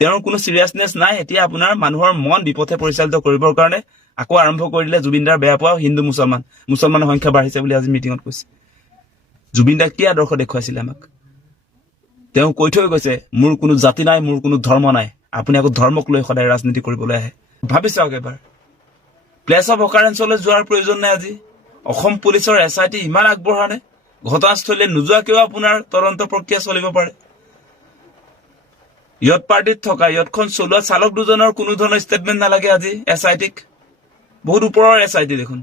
তেওঁৰ কোনো চিৰিয়াছনেছ নাই, এতিয়া আপোনাৰ মানুহৰ মন বিপথে পৰিচালিত কৰিবৰ কাৰণে আকৌ আৰম্ভ কৰি দিলে জুবিনদাৰ বেয়া পোৱা হিন্দু মুছলমান, মুছলমানৰ সংখ্যা বাঢ়িছে বুলি আজি মিটিঙত কৈছে। জুবিনদাক কি আদৰ্শ দেখুৱাইছিলে আমাক? তেওঁ কৈ থৈ গৈছে, মোৰ কোনো জাতি নাই, মোৰ কোনো ধৰ্ম নাই, আপুনি আকৌ ধৰ্মক লৈ সদায় ৰাজনীতি কৰিবলৈ আহে। ভাবি চাওক এবাৰ। প্লেচ অফ অকাৰেঞ্চলৈ যোৱাৰ প্ৰয়োজন নাই আজি। অসম পুলিচৰ এছ আই টি ইমান আগবঢ়া নে? ঘটনাস্থলীলৈ নোযোৱাকেও আপোনাৰ তদন্ত প্ৰক্ৰিয়া চলিব পাৰে। ইয়ত পাৰ্টিত থকা, ইয়তখন চলোৱা চালক দুজনৰ কোনো ধৰণৰ ষ্টেটমেণ্ট নালাগে আজি এছ আই টিক বহুত ওপৰৰ এছ আই টি দেখোন।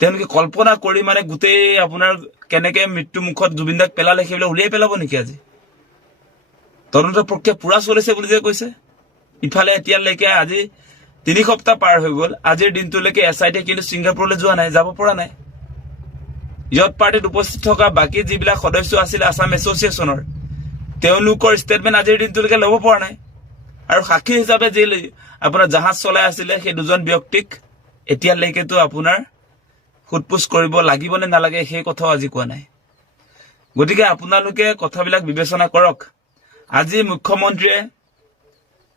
তেওঁলোকে কল্পনা কৰি মানে গোটেই আপোনাৰ কেনেকে মৃত্যু মুখত জুবিনদাক পেলালে, সেইবিলাক উলিয়াই পেলাব নেকি আজি? তদন্ত প্ৰক্ৰিয়া পুৰা চলিছে বুলি যে কৈছে। ইফালে এতিয়ালৈকে আজি তিনি সপ্তাহ পাৰ হৈ গ'ল। আজিৰ দিনটোলৈকে এছ আই টিয়ে কিন্তু ছিংগাপুৰলৈ যোৱা নাই, যাব পৰা নাই। ইয়ত পাৰ্টিত উপস্থিত থকা বাকী যিবিলাক সদস্য আছিলে আছাম এছ'চিয়েশ্যনৰ তেওঁলোকৰ ষ্টেটমেণ্ট আজিৰ দিনটোলৈকে ল'ব পৰা নাই। আৰু সাক্ষী হিচাপে যি আপোনাৰ জাহাজ চলাই আছিলে, সেই দুজন ব্যক্তিক এতিয়ালৈকেতো আপোনাৰ সোধ-পোছ কৰিব লাগিব নে নালাগে সেই কথাও আজি কোৱা নাই। গতিকে আপোনালোকে কথাবিলাক বিবেচনা কৰক। আজি মুখ্যমন্ত্ৰীয়ে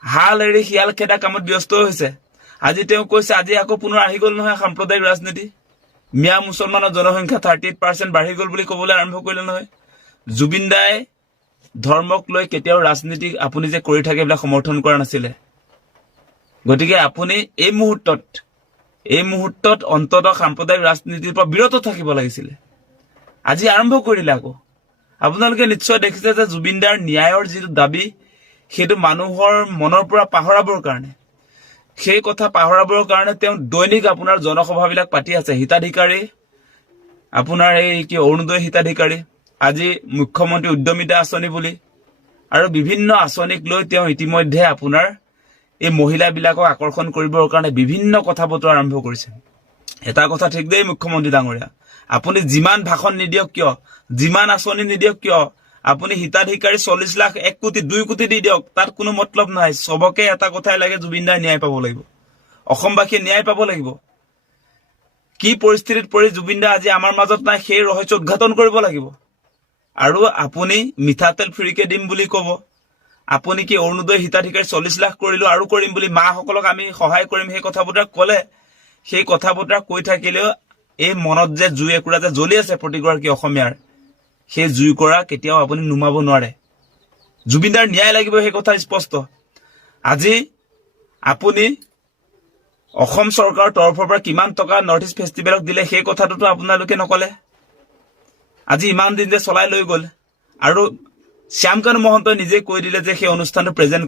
হাল এৰি শিয়াল খেদা কামত ব্যস্ত হৈছে। আজি তেওঁ কৈছে, আজি আকৌ পুনৰ আহি গ'ল নহয় সাম্প্ৰদায়িক ৰাজনীতি। মিয়া মুছলমানৰ জনসংখ্যা থাৰ্টি এইট পাৰ্চেণ্ট বাঢ়ি গ'ল বুলি ক'বলৈ আৰম্ভ কৰিলে নহয়। জুবিন দাই ধৰ্মক লৈ কেতিয়াও ৰাজনীতি আপুনি যে কৰি থাকে এইবিলাক সমৰ্থন কৰা নাছিলে। গতিকে আপুনি এই মুহূৰ্তত এই মুহূৰ্তত অন্ততঃ সাম্প্ৰদায়িক ৰাজনীতিৰ পৰা বিৰত থাকিব লাগিছিলে। আজি আৰম্ভ কৰিলে আকৌ। আপোনালোকে নিশ্চয় দেখিছে যে জুবিনদাৰ ন্যায়ৰ যিটো দাবি, সেইটো মানুহৰ মনৰ পৰা পাহৰাবৰ কাৰণে। সেই কথা পাহৰাবৰ কাৰণে তেওঁ দৈনিক আপোনাৰ জনসভাবিলাক পাতি আছে। হিতাধিকাৰী, আপোনাৰ এই কি অৰুণোদয় হিতাধিকাৰী আজি মুখ্যমন্ত্ৰী উদ্যমিতা আঁচনি বুলি। আৰু বিভিন্ন আঁচনিক লৈ তেওঁ ইতিমধ্যে আপোনাৰ এই মহিলাবিলাকক আকৰ্ষণ কৰিবৰ কাৰণে বিভিন্ন কথা বতৰা আৰম্ভ কৰিছে। এটা কথা ঠিক দেই মুখ্যমন্ত্ৰী ডাঙৰীয়া, আপুনি যিমান ভাষণ নিদিয়ক কিয়, যিমান আঁচনি নিদিয়ক কিয়, আপুনি হিতাধিকাৰী চল্লিশ লাখ এক কোটি, দুই কোটি দি দিয়ক, তাত কোনো মতলব নাই, চবকে এটা কথাই লাগে জুবিন দাই ন্যায় পাব লাগিব। অসমবাসীয়ে ন্যায় পাব লাগিব। কি পৰিস্থিতিত পৰি জুবিন দা আজি আমাৰ মাজত নাই, সেই ৰহস্য উদঘাটন কৰিব লাগিব। আৰু আপুনি মিঠাতেল ফ্ৰীকে দিম বুলি ক'ব। আপুনি কি অৰুণোদয় হিতাধিকাৰী চল্লিশ লাখ কৰিলো আৰু কৰিম বুলি মাসকলক আমি সহায় কৰিম সেই কথা বতৰা ক'লে? সেই কথা বতৰা কৈ থাকিলেও এই মনত যে জুই একুৰা যে জ্বলি আছে প্ৰতিগৰাকী অসমীয়াৰ, সেই জুইকুৰা কেতিয়াও আপুনি নুমাব নোৱাৰে। জুবিনদাৰ ন্যায় লাগিব সেই কথা স্পষ্ট। আজি আপুনি অসম চৰকাৰৰ তৰফৰ পৰা কিমান টকা নৰ্থ ইষ্ট ফেষ্টিভেলক দিলে সেই কথাটোতো আপোনালোকে নকলে। আজি ইমান দিন যে চলাই লৈ গ'ল। আৰু শ্যামকান মহন্তই নিজে কৈ দিলে যে সেই অনুষ্ঠানটো প্ৰেজেণ্ট